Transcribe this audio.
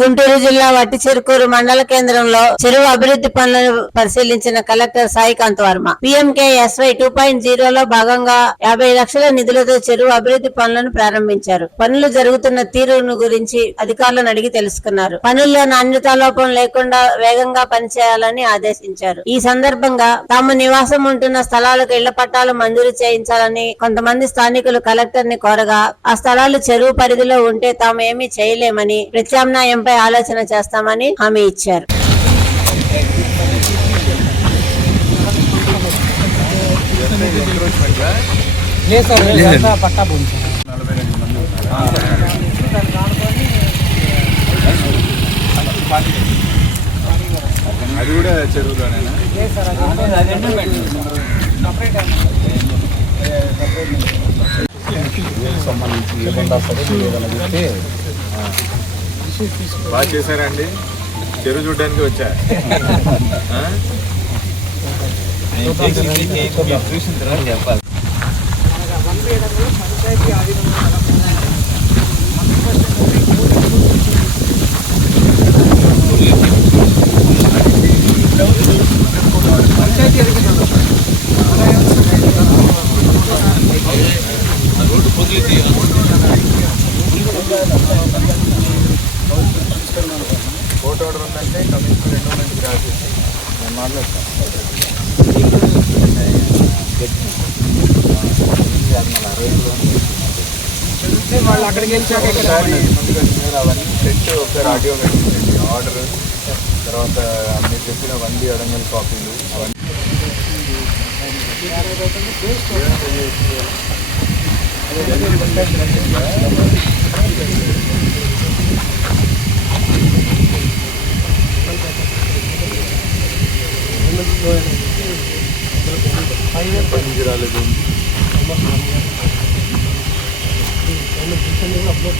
గుంటూరు జిల్లా వట్టిచెరుకూరు మండల కేంద్రంలో చెరువు అభివృద్ధి పనులను పరిశీలించిన కలెక్టర్ సాయికాంత్ వర్మ. PMKSY 2.0 లో భాగంగా 50 లక్షల నిధులతో చెరువు అభివృద్ధి పనులను ప్రారంభించారు. పనులు జరుగుతున్న తీరును గురించి అధికారులను అడిగి తెలుసుకున్నారు. పనుల్లో నాణ్యతాలోపం లేకుండా వేగంగా పనిచేయాలని ఆదేశించారు. ఈ సందర్భంగా తాము నివాసం ఉంటున్న స్థలాలకు ఇళ్ల పట్టాలు మంజూరు చేయించాలని కొంతమంది స్థానికులు కలెక్టర్ ని కోరగా, ఆ స్థలాలు చెరువు పరిధిలో ఉంటే తాము ఏమీ చేయలేమని, ప్రత్యామ్నాయంపై ఆలోచన చేస్తామని హామీ ఇచ్చారు. అది కూడా చెరువులోనేనా? సంబంధించి ఏమన్నా చెప్తే బాగా చేశారండి. చెరువు చూడడానికి వచ్చా. చూసిన తర్వాత చెప్పాలి. కోర్టు ఆర్డర్ ఉందంటే కమిషనర్ ఎండోమెంట్కి రాసేసి నేను మాట్లాడతాను. వాళ్ళు అక్కడికి వెళ్ళాక ఒకసారి ముందుగా అవన్నీ సెట్ ఒకసారి ఆడియో పెట్టించండి. ఆర్డర్ తర్వాత మీరు చెప్పిన 1 అడంగల్ కాపీలు అవన్నీ పనికి రాలేదు. అప్లోడ్